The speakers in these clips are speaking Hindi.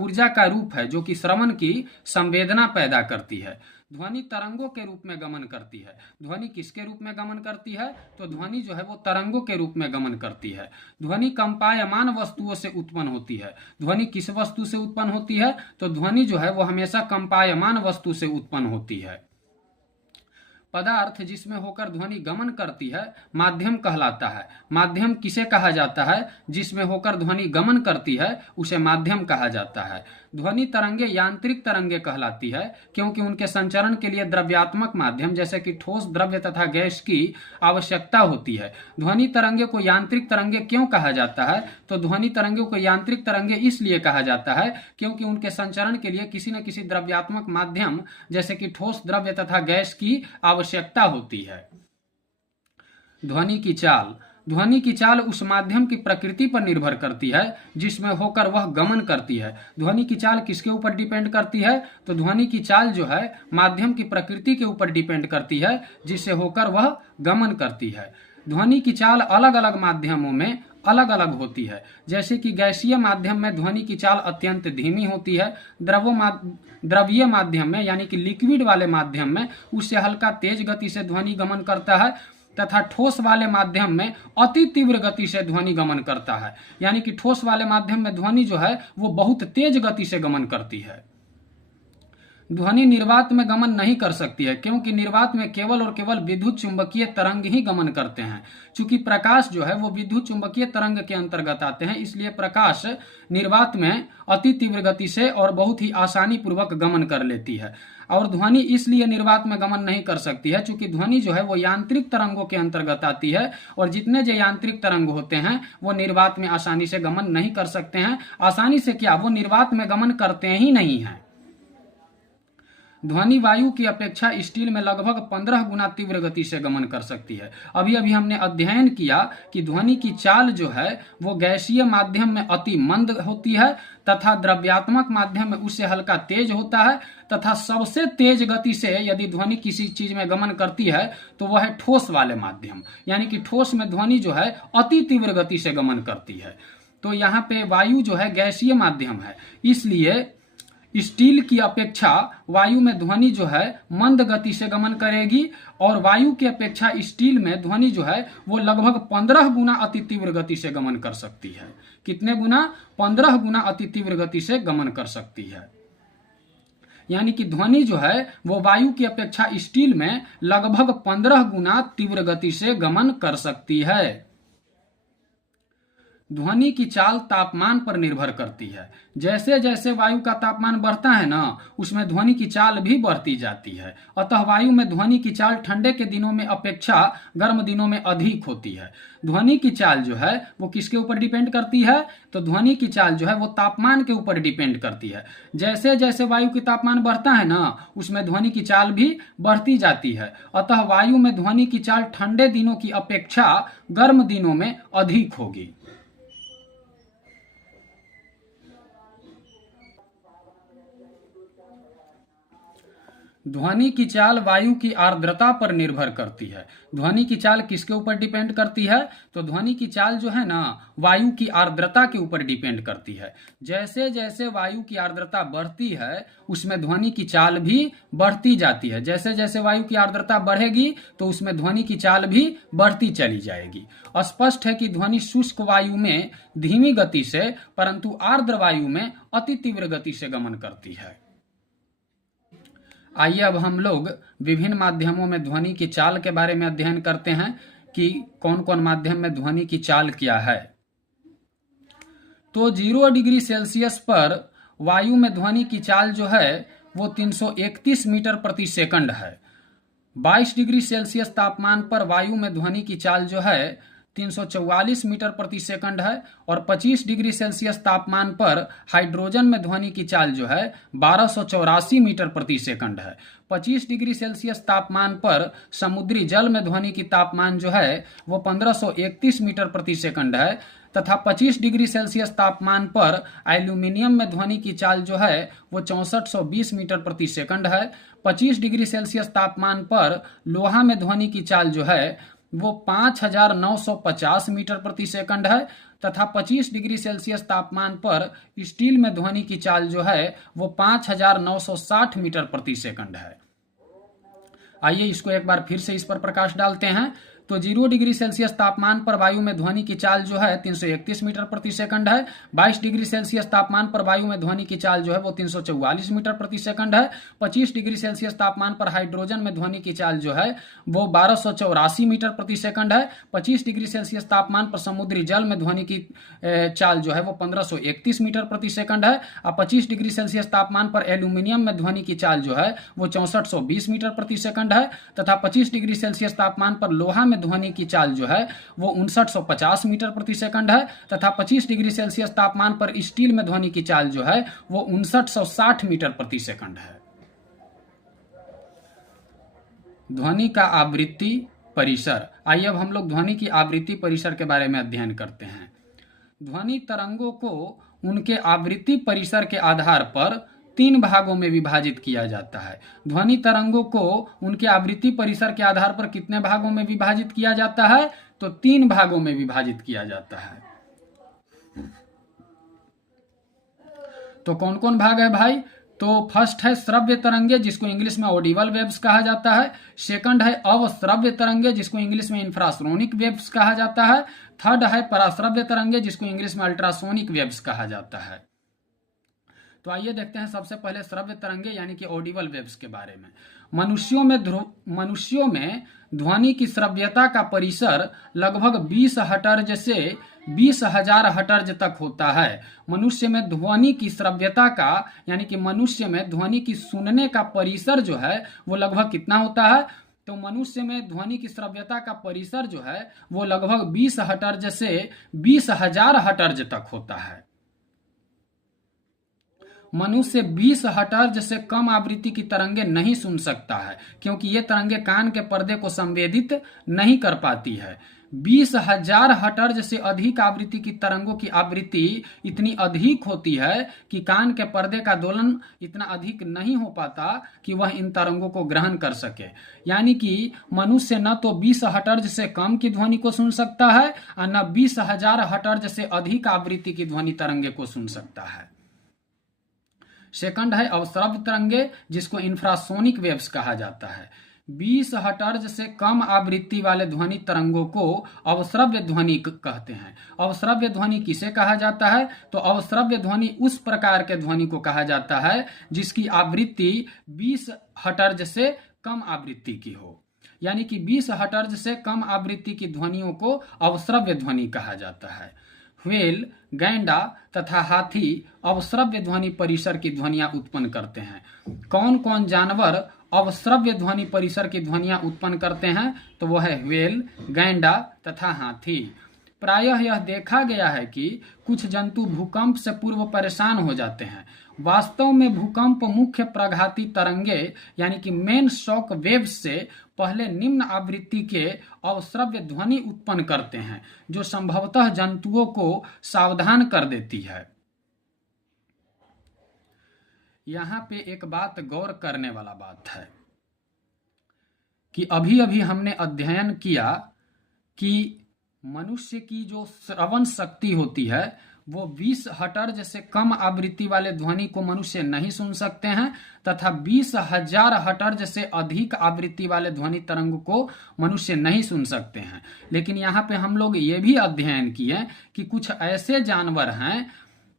ऊर्जा का रूप है जो कि श्रवण की संवेदना पैदा करती है। ध्वनि तरंगों के रूप में गमन करती है। ध्वनि किसके रूप में गमन करती है? तो ध्वनि जो है वो तरंगों के रूप में गमन करती है। ध्वनि कंपायमान वस्तुओं से उत्पन्न होती है। ध्वनि किस वस्तु से उत्पन्न होती है? तो ध्वनि जो है वो हमेशा कंपायमान वस्तु से उत्पन्न होती है। पदार्थ जिसमें होकर ध्वनि गमन करती है माध्यम कहलाता है। माध्यम किसे कहा जाता है? जिसमें होकर ध्वनि गमन करती है उसे माध्यम कहा जाता है। ध्वनि तरंगे यांत्रिक तरंगे कहलाती है क्योंकि उनके संचरण के लिए द्रव्यात्मक माध्यम जैसे कि ठोस, द्रव्य तथा गैस की आवश्यकता होती है। ध्वनि तरंगे को यांत्रिक तरंगे क्यों कहा जाता है? तो ध्वनि तरंगों को यांत्रिक तरंगे इसलिए कहा जाता है क्योंकि उनके संचरण के लिए किसी न किसी द्रव्यात्मक माध्यम जैसे कि ठोस, द्रव्य तथा गैस की आवश्यकता होती है। ध्वनि की चाल। ध्वनि की चाल उस माध्यम की प्रकृति पर निर्भर करती है जिसमें होकर वह गमन करती है। ध्वनि की चाल किसके ऊपर डिपेंड करती है? तो ध्वनि की चाल जो है माध्यम की प्रकृति के ऊपर डिपेंड करती है जिससे होकर वह गमन करती है। ध्वनि की चाल अलग अलग माध्यमों में अलग अलग होती है। जैसे कि गैसीय माध्यम में ध्वनि की चाल अत्यंत धीमी होती है। द्रवीय माध्यम में यानी कि लिक्विड वाले माध्यम में उससे हल्का तेज गति से ध्वनि गमन करता है तथा ठोस वाले माध्यम में अति तीव्र गति से ध्वनि गमन करता है। यानी कि ठोस वाले माध्यम में ध्वनि जो है वो बहुत तेज गति से गमन करती है। ध्वनि निर्वात में गमन नहीं कर सकती है क्योंकि निर्वात में केवल और केवल विद्युत चुंबकीय तरंग ही गमन करते हैं। चूंकि प्रकाश जो है वो विद्युत चुंबकीय तरंग के अंतर्गत आते हैं, इसलिए प्रकाश निर्वात में अति तीव्र गति से और बहुत ही आसानी पूर्वक गमन कर लेती है। और ध्वनि इसलिए निर्वात में गमन नहीं कर सकती है चूंकि ध्वनि जो है वो यांत्रिक तरंगों के अंतर्गत आती है और जितने जो यांत्रिक तरंग होते हैं वो निर्वात में आसानी से गमन नहीं कर सकते हैं। आसानी से क्या, वो निर्वात में गमन करते ही नहीं है। ध्वनि वायु की अपेक्षा स्टील में लगभग 15 गुना तीव्र गति से गमन कर सकती है। अभी अभी हमने अध्ययन किया कि ध्वनि की चाल जो है वो गैसीय माध्यम में अति मंद होती है तथा द्रव्यात्मक माध्यम में उससे हल्का तेज होता है तथा सबसे तेज गति से यदि ध्वनि किसी चीज में गमन करती है तो वह है ठोस वाले माध्यम। यानी कि ठोस में ध्वनि जो है अति तीव्र गति से गमन करती है। तो यहाँ पे वायु जो है गैसीय माध्यम है, इसलिए स्टील की अपेक्षा वायु में ध्वनि जो है मंद गति से गमन करेगी और वायु की अपेक्षा स्टील में ध्वनि जो है वो लगभग 15 गुना अति तीव्र गति से गमन कर सकती है। कितने गुना? 15 गुना अति तीव्र गति से गमन कर सकती है। यानी कि ध्वनि जो है वो वायु की अपेक्षा स्टील में लगभग 15 गुना तीव्र गति से गमन कर सकती है। ध्वनि की चाल तापमान पर निर्भर करती है। जैसे जैसे वायु का तापमान बढ़ता है ना, उसमें ध्वनि की चाल भी बढ़ती जाती है। अतः वायु में ध्वनि की चाल ठंडे के दिनों में अपेक्षा गर्म दिनों में अधिक होती है। ध्वनि की चाल जो है वो किसके ऊपर डिपेंड करती है? तो ध्वनि की चाल जो है वो तापमान के ऊपर डिपेंड करती है। जैसे जैसे वायु की तापमान बढ़ता है ना, उसमें ध्वनि की चाल भी बढ़ती जाती है। अतः वायु में ध्वनि की चाल ठंडे दिनों की अपेक्षा गर्म दिनों में अधिक होगी। ध्वनि की चाल वायु की आर्द्रता पर निर्भर करती है। ध्वनि की चाल किसके ऊपर डिपेंड करती है? तो ध्वनि की चाल जो है ना वायु की आर्द्रता के ऊपर डिपेंड करती है। जैसे जैसे वायु की आर्द्रता बढ़ती है उसमें ध्वनि की चाल भी बढ़ती जाती है। जैसे जैसे वायु की आर्द्रता बढ़ेगी तो उसमें ध्वनि की चाल भी बढ़ती चली जाएगी। स्पष्ट है कि ध्वनि शुष्क वायु में धीमी गति से परंतु आर्द्र वायु में अति तीव्र गति से गमन करती है। आइए अब हम लोग विभिन्न माध्यमों में ध्वनि की चाल के बारे में अध्ययन करते हैं कि कौन कौन माध्यम में ध्वनि की चाल क्या है। तो 0 डिग्री सेल्सियस पर वायु में ध्वनि की चाल जो है वो 331 मीटर प्रति सेकंड है। 22 डिग्री सेल्सियस तापमान पर वायु में ध्वनि की चाल जो है 344 मीटर प्रति सेकंड है और 25 डिग्री सेल्सियस तापमान पर हाइड्रोजन में ध्वनि की चाल जो है 1284 मीटर प्रति सेकंड है। 25 डिग्री सेल्सियस तापमान पर समुद्री जल में ध्वनि की तापमान जो है वो 1531 मीटर प्रति सेकंड है तथा 25 डिग्री सेल्सियस तापमान पर एल्यूमिनियम में ध्वनि की चाल जो है वो 6420 मीटर प्रति सेकंड है। 25 डिग्री सेल्सियस तापमान पर लोहा में ध्वनि की चाल जो है वो 5950 मीटर प्रति सेकंड है तथा 25 डिग्री सेल्सियस तापमान पर स्टील में ध्वनि की चाल जो है वो 5960 मीटर प्रति सेकंड है। आइए इसको एक बार फिर से इस पर प्रकाश डालते हैं। तो 0 डिग्री सेल्सियस तापमान पर वायु में ध्वनि की चाल जो है 331 मीटर प्रति सेकंड है। 22 डिग्री सेल्सियस तापमान पर वायु में ध्वनि की चाल जो है वो 344 मीटर प्रति सेकंड है। 25 डिग्री सेल्सियस तापमान पर हाइड्रोजन में ध्वनि की चाल जो है वो 1284 मीटर प्रति सेकंड है। 25 डिग्री सेल्सियस तापमान पर समुद्री जल में ध्वनि की चाल जो है वो 1531 मीटर प्रति सेकंड है। और 25 डिग्री सेल्सियस तापमान पर एल्यूमिनियम में ध्वनि की चाल जो है वो 6420 मीटर प्रति सेकंड है। तथा 25 डिग्री सेल्सियस तापमान पर लोहा में ध्वनि की चाल जो है वो 5950 मीटर प्रति सेकंड है। तथा 25 डिग्री सेल्सियस तापमान पर स्टील में ध्वनि की चाल जो है वो 5960 मीटर प्रति सेकंड है। ध्वनि का आवृत्ति परिसर। आइए अब हम लोग ध्वनि की आवृत्ति परिसर के बारे में अध्ययन करते हैं। ध्वनि तरंगों को उनके आवृत्ति परिसर के आधार पर 3 भागों में विभाजित किया जाता है। ध्वनि तरंगों को उनके आवृत्ति परिसर के आधार पर कितने भागों में विभाजित किया जाता है? तो 3 भागों में विभाजित किया जाता है। तो कौन कौन भाग है भाई? तो फर्स्ट है श्रव्य तरंगे, जिसको इंग्लिश में ऑडिबल वेव्स कहा जाता है। सेकंड है अवश्रव्य तरंगे, जिसको इंग्लिश में इंफ्रासोनिक वेव्स कहा जाता है। थर्ड है पराश्रव्य तरंगे, जिसको इंग्लिश में अल्ट्रासोनिक वेव्स कहा जाता है। तो आइए देखते हैं सबसे पहले श्रव्य तरंगे यानी कि ऑडिबल वेव्स के बारे में। मनुष्यों में ध्वनि की श्रव्यता का परिसर लगभग 20 हर्ट्ज से 20,000 हर्ट्ज तक होता है। मनुष्य में ध्वनि की श्रव्यता का यानी कि मनुष्य में ध्वनि की सुनने का परिसर जो है वो लगभग कितना होता है? तो मनुष्य में ध्वनि की श्रव्यता का परिसर जो है वो लगभग 20 हर्ट्ज से 20,000 हर्ट्ज तक होता है। मनुष्य 20 हर्ट्ज से कम आवृत्ति की तरंगे नहीं सुन सकता है, क्योंकि ये तरंगे कान के पर्दे को संवेदित नहीं कर पाती है। 20,000 हर्ट्ज से अधिक आवृत्ति की तरंगों की आवृत्ति इतनी अधिक होती है कि कान के पर्दे का दोलन इतना अधिक नहीं हो पाता कि वह इन तरंगों को ग्रहण कर सके। यानी कि मनुष्य न तो 20 हर्ट्ज से कम की ध्वनि को सुन सकता है और न 20,000 हर्ट्ज से अधिक आवृत्ति की ध्वनि तरंगे को सुन सकता है। सेकंड है अवश्रव्य तरंगे, जिसको इंफ्रासोनिक वेव्स कहा जाता है। 20 हर्ट्ज से कम आवृत्ति वाले ध्वनि तरंगों को अवश्रव्य ध्वनि कहते हैं। अवश्रव्य ध्वनि किसे कहा जाता है? तो अवश्रव्य ध्वनि उस प्रकार के ध्वनि को कहा जाता है जिसकी आवृत्ति 20 हर्ट्ज से कम आवृत्ति की हो। यानी कि 20 हर्ट्ज से कम आवृत्ति की ध्वनियों को अवश्रव्य ध्वनि कहा जाता है। व्हेल, गैंडा तथा हाथी अवश्रव्य ध्वनि परिसर की ध्वनियां उत्पन्न करते हैं। कौन कौन जानवर अवश्रव्य ध्वनि परिसर की ध्वनियां उत्पन्न करते हैं? तो वह है व्हेल, गैंडा तथा हाथी। प्रायः यह देखा गया है कि कुछ जंतु भूकंप से पूर्व परेशान हो जाते हैं। वास्तव में भूकंप मुख्य प्रघाती तरंगे यानी कि मेन शॉक वेव्स से पहले निम्न आवृत्ति के अवश्रव्य ध्वनि उत्पन्न करते हैं, जो संभवतः जंतुओं को सावधान कर देती है। यहाँ पे एक बात गौर करने वाला बात है कि अभी अभी हमने अध्ययन किया कि मनुष्य की जो श्रवण शक्ति होती है वो 20 हर्ट्ज से कम आवृत्ति वाले ध्वनि को मनुष्य नहीं सुन सकते हैं तथा 20,000 हर्ट्ज से अधिक आवृत्ति वाले ध्वनि तरंग को मनुष्य नहीं सुन सकते हैं। लेकिन यहाँ पे हम लोग ये भी अध्ययन किए कि कुछ ऐसे जानवर हैं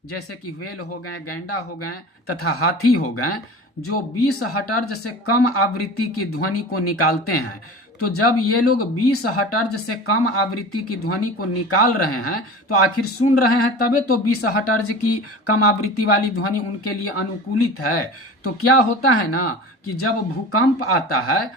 जैसे कि व्हेल हो गए, गैंडा हो गए तथा हाथी हो गए, जो 20 हर्ट्ज से कम आवृत्ति की ध्वनि को निकालते हैं। तो जब ये लोग 20 हर्ट्ज से कम आवृत्ति की ध्वनि को निकाल रहे हैं तो आखिर सुन रहे हैं तबे तो 20 हर्ट्ज की कम आवृत्ति वाली ध्वनि उनके लिए अनुकूलित है। तो क्या होता है ना कि जब भूकंप आता है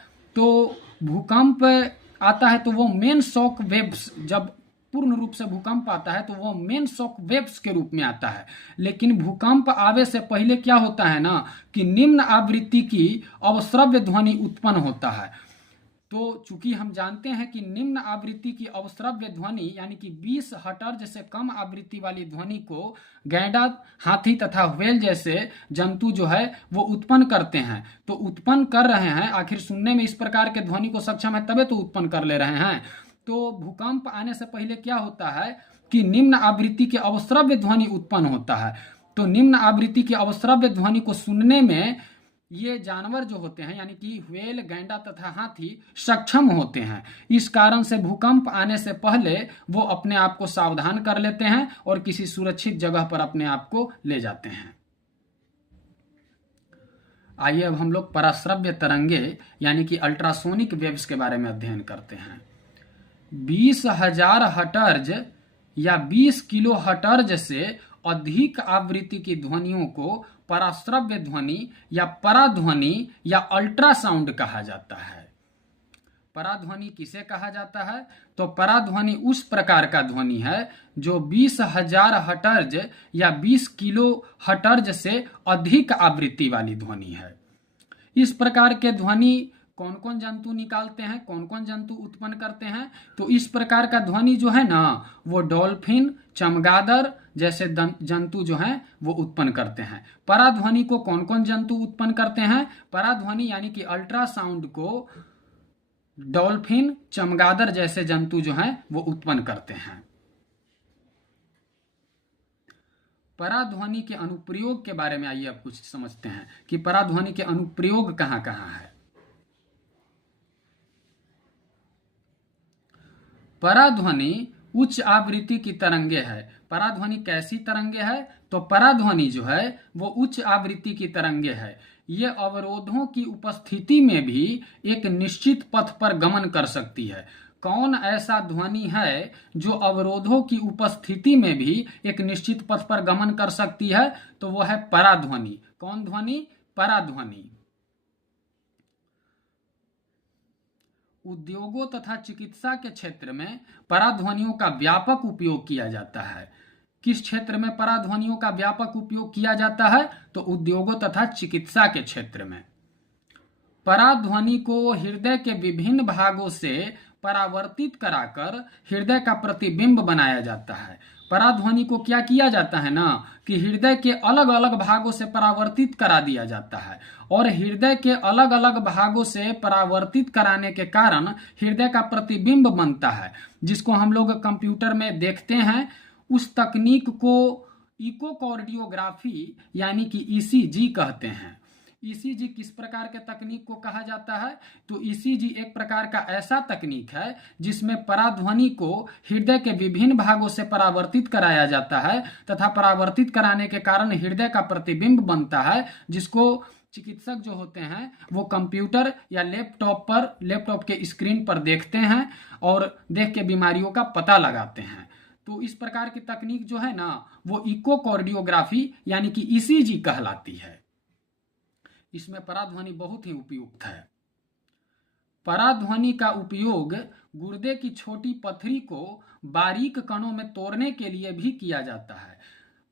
तो वो मेन शॉक वेव्स, जब पूर्ण रूप से भूकंप आता है तो वो मेन शॉक वेव्स के रूप में आता है। लेकिन भूकंप आवे से पहले क्या होता है ना कि निम्न आवृत्ति की अवश्रव्य ध्वनि उत्पन्न होता है। तो चूंकि हम जानते हैं कि निम्न आवृत्ति की अवश्रव्य ध्वनि यानी कि 20 हर्ट्ज से कम आवृत्ति वाली ध्वनि को गैंडा, हाथी तथा व्हेल जैसे जंतु जो है वो उत्पन्न करते हैं, तो उत्पन्न कर रहे हैं, आखिर सुनने में इस प्रकार के ध्वनि को सक्षम है तबे तो उत्पन्न कर ले रहे हैं। तो भूकंप आने से पहले क्या होता है कि निम्न आवृत्ति के अवश्रव्य ध्वनि उत्पन्न होता है। तो निम्न आवृत्ति के अवश्रव्य ध्वनि को सुनने में ये जानवर जो होते हैं यानी कि व्हेल, गैंडा तथा हाथी सक्षम होते हैं। इस कारण से भूकंप आने से पहले वो अपने आप को सावधान कर लेते हैं और किसी सुरक्षित जगह पर अपने आप को ले जाते हैं। आइए अब हम लोग पराश्रव्य तरंगे यानी कि अल्ट्रासोनिक वेव्स के बारे में अध्ययन करते हैं। 20,000 हर्ट्ज या 20 किलो हर्ट्ज से अधिक आवृत्ति की ध्वनियों को पराश्रव्य ध्वनि या पराध्वनि या अल्ट्रासाउंड कहा जाता है। पराध्वनि किसे कहा जाता है? तो पराध्वनि उस प्रकार का ध्वनि है जो 20,000 हर्ट्ज या 20 किलो हर्ट्ज से अधिक आवृत्ति वाली ध्वनि है। इस प्रकार के ध्वनि कौन कौन जंतु निकालते हैं, कौन कौन जंतु उत्पन्न करते हैं? तो इस प्रकार का ध्वनि जो है ना वो डॉल्फिन, चमगादड़ जैसे जंतु जो हैं वो उत्पन्न करते हैं। पराध्वनि को कौन कौन जंतु उत्पन्न करते हैं? पराध्वनि यानी कि अल्ट्रासाउंड को डॉल्फिन, चमगादड़ जैसे जंतु जो हैं वो उत्पन्न करते हैं। पराध्वनि के अनुप्रयोग के बारे में आइए अब कुछ समझते हैं कि पराध्वनि के अनुप्रयोग कहाँ कहाँ है। पराध्वनि उच्च आवृत्ति की तरंगे है। पराध्वनि कैसी तरंगे है? तो पराध्वनि जो है वो उच्च आवृत्ति की तरंगे है। ये अवरोधों की उपस्थिति में भी एक निश्चित पथ पर गमन कर सकती है। कौन ऐसा ध्वनि है जो अवरोधों की उपस्थिति में भी एक निश्चित पथ पर गमन कर सकती है? तो वो है पराध्वनि। कौन ध्वनि? पराध्वनि। उद्योगों तथा चिकित्सा के क्षेत्र में पराध्वनियों का व्यापक उपयोग किया जाता है। किस क्षेत्र में पराध्वनियों का व्यापक उपयोग किया जाता है? तो उद्योगों तथा चिकित्सा के क्षेत्र में। पराध्वनि को हृदय के विभिन्न भागों से परावर्तित कराकर हृदय का प्रतिबिंब बनाया जाता है। पराध्वनि को क्या किया जाता है ना कि हृदय के अलग अलग भागों से परावर्तित करा दिया जाता है और हृदय के अलग अलग भागों से परावर्तित कराने के कारण हृदय का प्रतिबिंब बनता है, जिसको हम लोग कंप्यूटर में देखते हैं। उस तकनीक को इकोकार्डियोग्राफी यानी कि ईसीजी कहते हैं। ईसीजी किस प्रकार के तकनीक को कहा जाता है? तो ईसीजी एक प्रकार का ऐसा तकनीक है जिसमें पराध्वनि को हृदय के विभिन्न भागों से परावर्तित कराया जाता है तथा परावर्तित कराने के कारण हृदय का प्रतिबिंब बनता है, जिसको चिकित्सक जो होते हैं वो कंप्यूटर या लैपटॉप के स्क्रीन पर देखते हैं और देख के बीमारियों का पता लगाते हैं। तो इस प्रकार की तकनीक जो है ना वो इकोकार्डियोग्राफी यानी कि ईसीजी कहलाती है। इसमें पराध्वनि बहुत ही उपयुक्त है। पराध्वनि का उपयोग गुर्दे की छोटी पथरी को बारीक कणों में तोड़ने के लिए भी किया जाता है।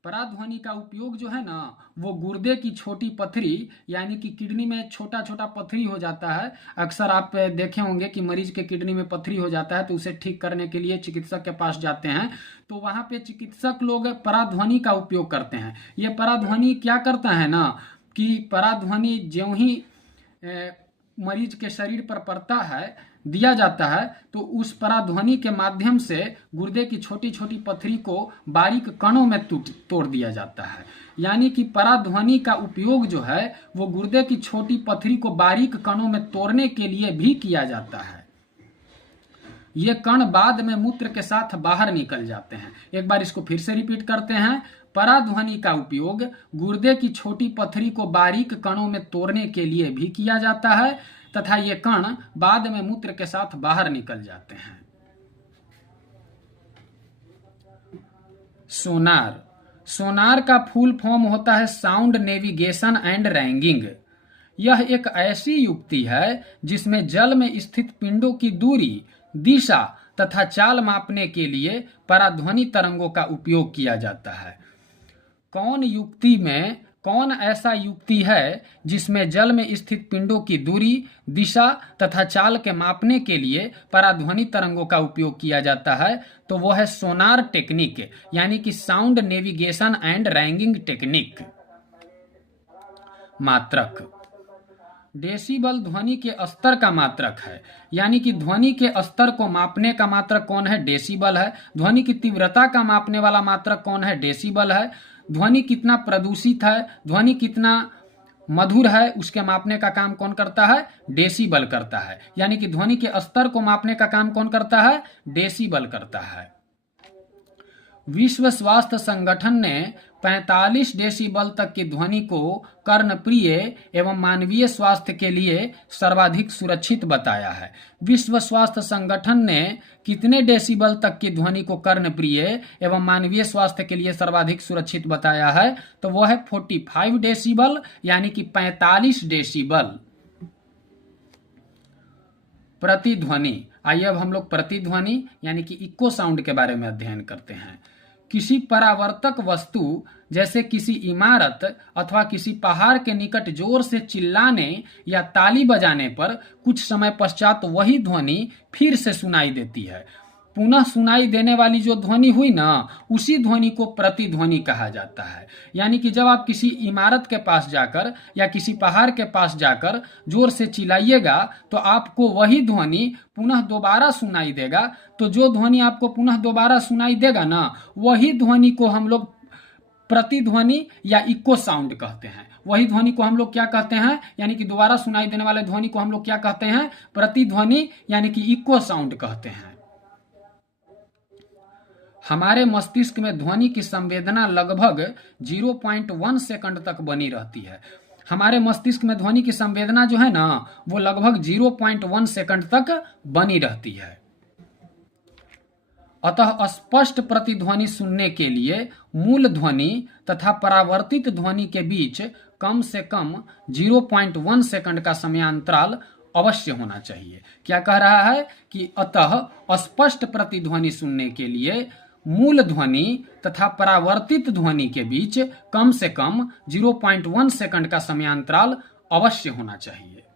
पराध्वनि का उपयोग जो है ना वो गुर्दे की छोटी पथरी यानी कि किडनी में छोटा छोटा पथरी हो जाता है। अक्सर आप देखे होंगे कि मरीज के किडनी में पथरी हो जाता है तो उसे ठीक करने के लिए चिकित्सक के पास जाते हैं, तो वहां पे चिकित्सक लोग पराध्वनि का उपयोग करते हैं। ये पराध्वनि क्या करता है ना कि पराध्वनि ज्यों ही मरीज के शरीर पर पड़ता है, दिया जाता है, तो उस पराध्वनि के माध्यम से गुर्दे की छोटी छोटी पथरी को बारीक कणों में तोड़ दिया जाता है। यानी कि पराध्वनि का उपयोग जो है वो गुर्दे की छोटी पथरी को बारीक कणों में तोड़ने के लिए भी किया जाता है। ये कण बाद में मूत्र के साथ बाहर निकल जाते हैं। एक बार इसको फिर से रिपीट करते हैं। पराध्वनि का उपयोग गुर्दे की छोटी पथरी को बारीक कणों में तोड़ने के लिए भी किया जाता है तथा ये कण बाद में मूत्र के साथ बाहर निकल जाते हैं। सोनार। सोनार का फुल फॉर्म होता है साउंड नेविगेशन एंड रैंगिंग। यह एक ऐसी युक्ति है जिसमें जल में स्थित पिंडों की दूरी, दिशा तथा चाल मापने के लिए पराध्वनि तरंगों का उपयोग किया जाता है। कौन ऐसा युक्ति है जिसमें जल में स्थित पिंडों की दूरी, दिशा तथा चाल के मापने के लिए पराध्वनि तरंगों का उपयोग किया जाता है? तो वो है सोनार टेक्निक यानी कि sound navigation and ragging technique. मात्रक। डेसिबल ध्वनि के स्तर का मात्रक है, यानी कि ध्वनि के स्तर को मापने का मात्रक कौन है? डेसिबल है। ध्वनि की तीव्रता का मापने वाला मात्रक कौन है? डेसिबल है। ध्वनि कितना प्रदूषित है, ध्वनि कितना मधुर है, उसके मापने का काम कौन करता है? डेसिबल करता है। यानी कि ध्वनि के स्तर को मापने का काम कौन करता है? डेसिबल करता है। विश्व स्वास्थ्य संगठन ने 45 डेसिबल तक की ध्वनि को कर्णप्रिय एवं मानवीय स्वास्थ्य के लिए सर्वाधिक सुरक्षित बताया है। विश्व स्वास्थ्य संगठन ने कितने डेसिबल तक की ध्वनि को कर्णप्रिय एवं मानवीय स्वास्थ्य के लिए सर्वाधिक सुरक्षित बताया है? तो वो है 45 डेसिबल, यानी कि 45 डेसिबल। प्रतिध्वनि। आइए अब हम लोग प्रतिध्वनि यानी कि इको साउंड के बारे में अध्ययन करते हैं। किसी परावर्तक वस्तु जैसे किसी इमारत अथवा किसी पहाड़ के निकट जोर से चिल्लाने या ताली बजाने पर कुछ समय पश्चात वही ध्वनि फिर से सुनाई देती है। पुनः सुनाई देने वाली जो ध्वनि हुई ना, उसी ध्वनि को प्रतिध्वनि कहा जाता है। यानी कि जब आप किसी इमारत के पास जाकर या किसी पहाड़ के पास जाकर जोर से चिल्लाइएगा तो आपको वही ध्वनि पुनः दोबारा सुनाई देगा। तो जो ध्वनि आपको पुनः दोबारा सुनाई देगा ना, वही ध्वनि को हम लोग प्रतिध्वनि या इको साउंड कहते हैं। वही ध्वनि को हम लोग क्या कहते हैं? यानी कि दोबारा सुनाई देने वाले ध्वनि को हम लोग क्या कहते हैं? प्रतिध्वनि यानी कि इको साउंड कहते हैं। हमारे मस्तिष्क में ध्वनि की संवेदना लगभग 0.1 सेकंड तक बनी रहती है। हमारे मस्तिष्क में ध्वनि की संवेदना जो है ना, वो लगभग 0.1 सेकंड तक बनी रहती है। अतः स्पष्ट प्रतिध्वनि सुनने के लिए मूल ध्वनि तथा परावर्तित ध्वनि के बीच कम से कम 0.1 सेकंड का समयांतराल अवश्य होना चाहिए। क्या कह रहा है कि अतः स्पष्ट प्रतिध्वनि सुनने के लिए मूल ध्वनि तथा परावर्तित ध्वनि के बीच कम से कम 0.1 सेकंड का समयांतराल अवश्य होना चाहिए।